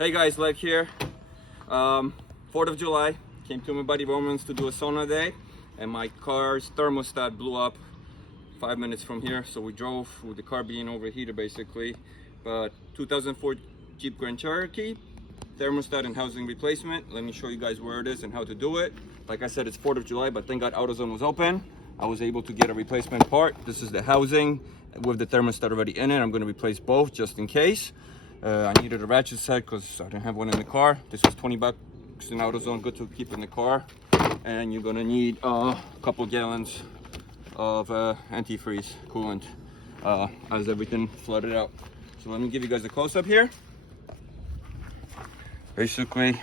Hey guys, LechK here. 4th of July, came to my buddy Roman's to do a sauna day, and my car's thermostat blew up 5 minutes from here. So we drove with the car being overheated basically. But 2004 Jeep Grand Cherokee, thermostat and housing replacement. Let me show you guys where it is and how to do it. Like I said, it's 4th of July, but thank God AutoZone was open. I was able to get a replacement part. This is the housing with the thermostat already in it. I'm going to replace both just in case. I needed a ratchet set because I didn't have one in the car. This was 20 bucks in AutoZone, good to keep in the car. And you're gonna need a couple gallons of antifreeze coolant as everything flooded out. So let me give you guys a close-up here. Basically,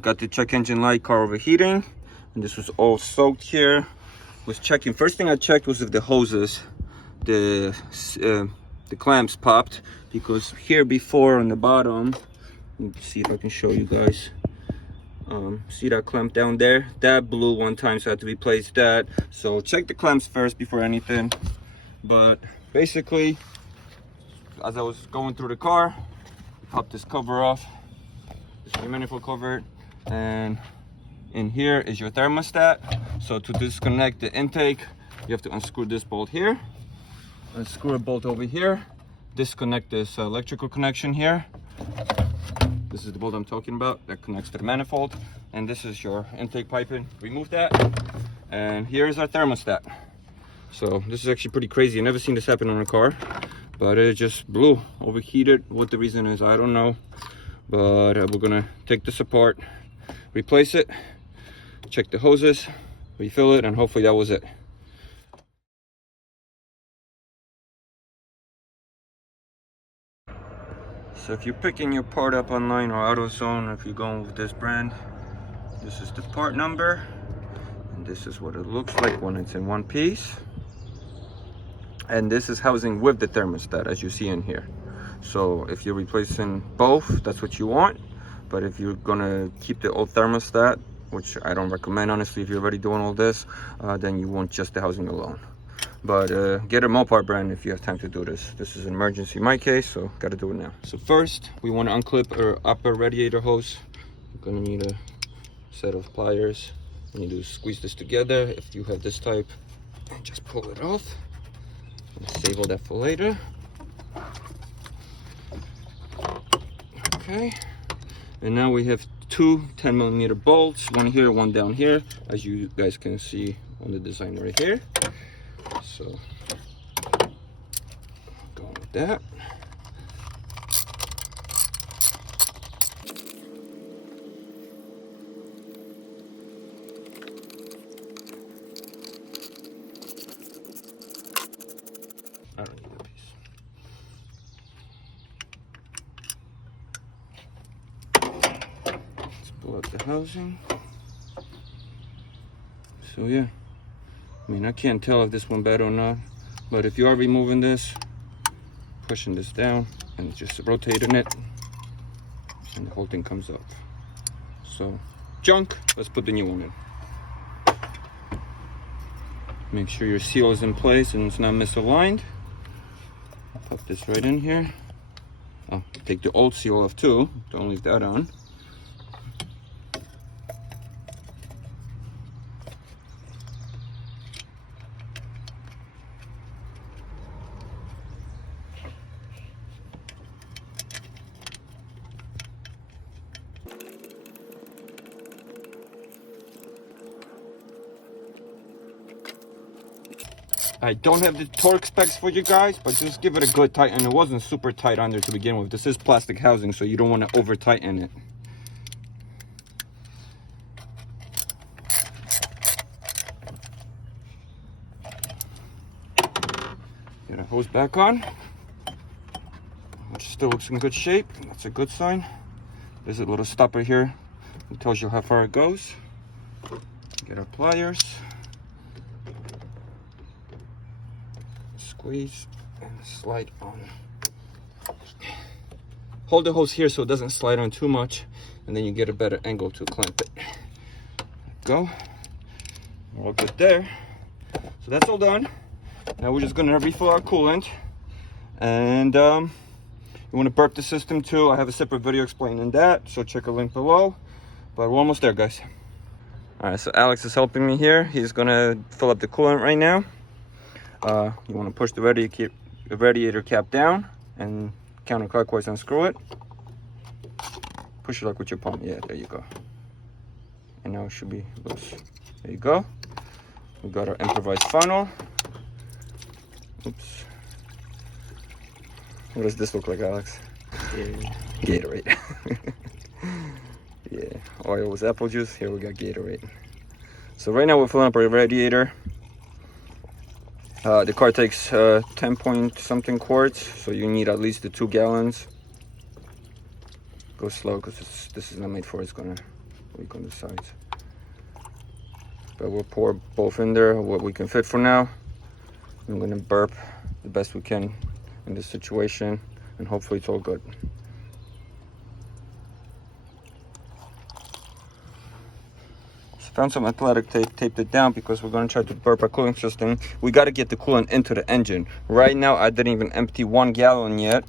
got the check engine light, car overheating, and this was all soaked here. Was checking, first thing I checked was if the hoses, the clamps popped, because here before on the bottom, let me see if I can show you guys. See that clamp down there? That blew one time, so I had to replace that. So check the clamps first before anything. But basically, as I was going through the car, popped this cover off, this manifold cover, and in here is your thermostat. So to disconnect the intake, you have to unscrew this bolt here, unscrew a bolt over here, disconnect this electrical connection here. This is the bolt I'm talking about that connects to the manifold, and this is your intake piping. Remove that, and here is our thermostat. So this is actually pretty crazy. I've never seen this happen on a car, but it just blew, overheated. What the reason is, I don't know, but we're gonna take this apart, replace it, check the hoses, refill it, and hopefully that was it. So if you're picking your part up online or AutoZone, if you're going with this brand, this is the part number, and this is what it looks like when it's in one piece. And this is housing with the thermostat, as you see in here. So if you're replacing both, that's what you want. But if you're gonna keep the old thermostat, which I don't recommend honestly if you're already doing all this, then you want just the housing alone. But get a Mopar brand if you have time to do this. This is an emergency in my case, so gotta do it now. So first, we want to unclip our upper radiator hose. You're gonna need a set of pliers. You need to squeeze this together if you have this type, and just pull it off. Save all that for later. Okay, and now we have two 10mm bolts, one here, one down here, as you guys can see on the design right here. So, going with that. I don't need that piece. Let's pull out the housing. So yeah. I mean, I can't tell if this one bad or not, but if you are removing this, pushing this down and just rotating it, and the whole thing comes up. So, junk, let's put the new one in. Make sure your seal is in place and it's not misaligned. Put this right in here. Oh, take the old seal off too, don't leave that on. I don't have the torque specs for you guys, but just give it a good tighten. It wasn't super tight on there to begin with. This is plastic housing, so you don't want to over tighten it. Get our hose back on, which still looks in good shape. That's a good sign. There's a little stopper here. It tells you how far it goes. Get our pliers. Squeeze and slide on. Hold the hose here so it doesn't slide on too much, and then you get a better angle to clamp it. Go. We're all good there. So that's all done. Now we're just gonna refill our coolant, and You want to burp the system too. I have a separate video explaining that, so check a link below. But we're almost there, guys. All right, so Alex is helping me here. He's gonna fill up the coolant right now. You want to push the radiator cap down and counterclockwise unscrew it. Push it like with your palm. Yeah, there you go. And now it should be loose. There you go. We got our improvised funnel. Oops. What does this look like, Alex? Gatorade. Yeah, oil was apple juice. Here we got Gatorade. So right now we're filling up our radiator. The car takes 10 point something quarts, so you need at least the 2 gallons. Go slow because this is not made for it. It's gonna leak on the sides. But we'll pour both in there, what we can fit for now. I'm gonna burp the best we can in this situation, and hopefully it's all good. Found some athletic tape, taped it down because we're going to try to burp our cooling system. We got to get the coolant into the engine. Right now, I didn't even empty 1 gallon yet,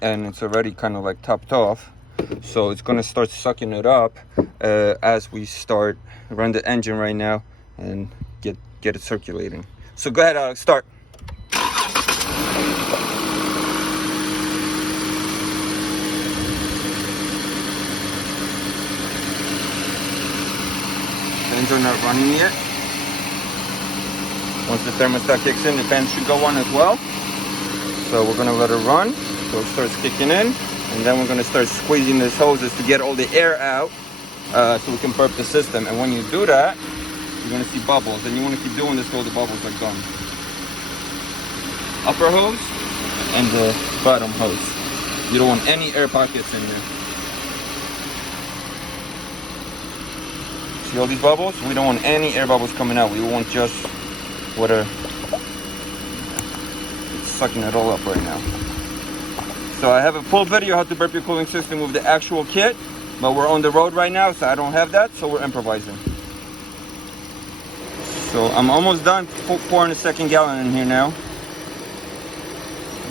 and it's already kind of like topped off. So it's going to start sucking it up as we run the engine right now and get it circulating. So go ahead, Alex, start. Engine not running yet. Once the thermostat kicks in, the fan should go on as well. So we're gonna let it run so it starts kicking in, and then we're gonna start squeezing these hoses to get all the air out so we can burp the system. And when you do that, you're gonna see bubbles, and you want to keep doing this till the bubbles are gone. Upper hose and the bottom hose. You don't want any air pockets in there. See all these bubbles? We don't want any air bubbles coming out. We want just water. It's sucking it all up right now. So I have a full video how to burp your cooling system with the actual kit, but we're on the road right now, so I don't have that, so we're improvising. So I'm almost done pouring the 2nd gallon in here now.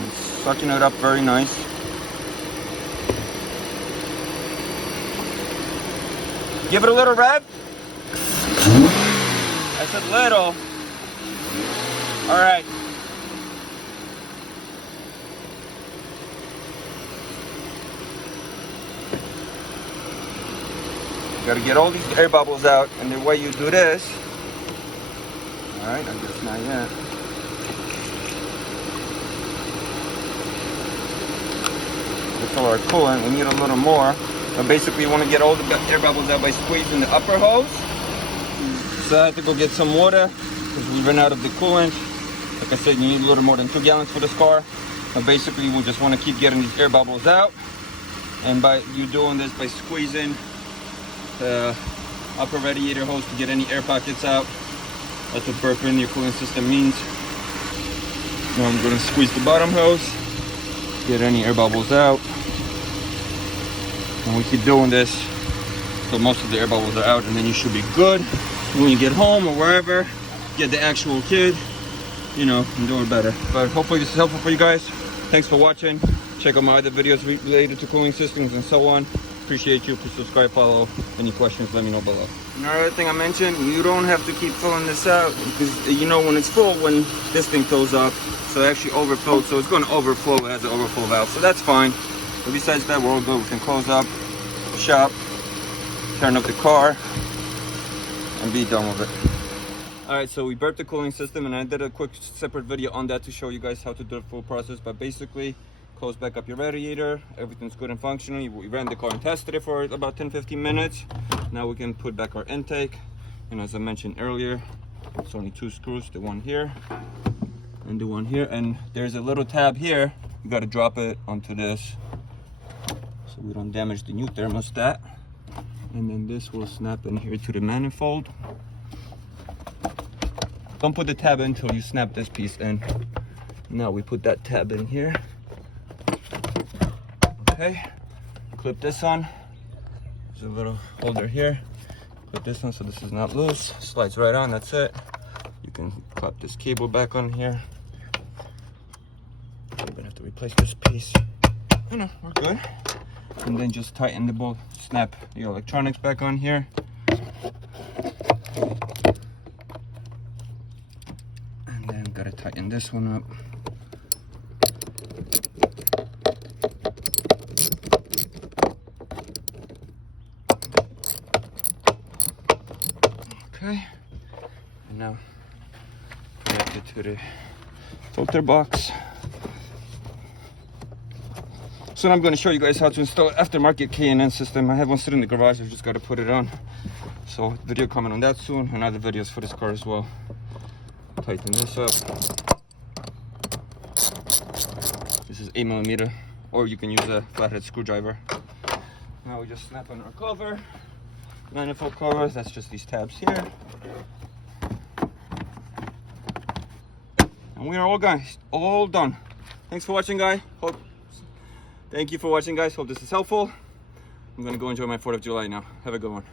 It's sucking it up very nice. Give it a little rev. I said little. All right. Gotta get all these air bubbles out, and the way you do this, all right, I guess not yet. That's all our coolant. We need a little more. But basically, you want to get all the air bubbles out by squeezing the upper hose. So I had to go get some water because we ran out of the coolant. Like I said, you need a little more than 2 gallons for this car. But basically, we just want to keep getting these air bubbles out. And by you doing this by squeezing the upper radiator hose to get any air pockets out. That's what burping your cooling system means. Now I'm going to squeeze the bottom hose, get any air bubbles out. And we keep doing this so most of the air bubbles are out, and then you should be good. When you get home or wherever, get the actual kit, you know, and do it better. But hopefully this is helpful for you guys. Thanks for watching. Check out my other videos related to cooling systems and so on. Appreciate you. Please subscribe, follow. Any questions, let me know below. Another thing I mentioned, you don't have to keep filling this out because you know when it's full, when this thing fills up, so it actually overflows. So it's going to overflow. It has an overflow valve, so that's fine. But besides that, we're all good. We can close up shop, turn up the car, and be done with it. All right, so we burped the cooling system, and I did a quick separate video on that to show you guys how to do the full process. But basically, close back up your radiator, everything's good and functioning. We ran the car and tested it for about 10-15 minutes. Now we can put back our intake, and as I mentioned earlier, it's only 2 screws, the one here and the one here, and there's a little tab here. You got to drop it onto this so we don't damage the new thermostat, and then this will snap in here to the manifold. Don't put the tab in until you snap this piece in. Now we put that tab in here. Okay, clip this on. There's a little holder here. Clip this on so this is not loose. Slides right on, that's it. You can clap this cable back on here. I'm gonna have to replace this piece. you know, we're good. And then just tighten the bolt, snap the electronics back on here. And then gotta tighten this one up. Okay, and now connect it to the filter box. So I'm going to show you guys how to install aftermarket K&N system. I have one sitting in the garage. I've just got to put it on. So video coming on that soon, and other videos for this car as well. Tighten this up. This is 8mm, or you can use a flathead screwdriver. Now we just snap on our cover, manifold cover. That's just these tabs here. And we are all guys, all done. Thanks for watching, guys. Thank you for watching, guys. Hope this is helpful. I'm gonna go enjoy my 4th of July now. Have a good one.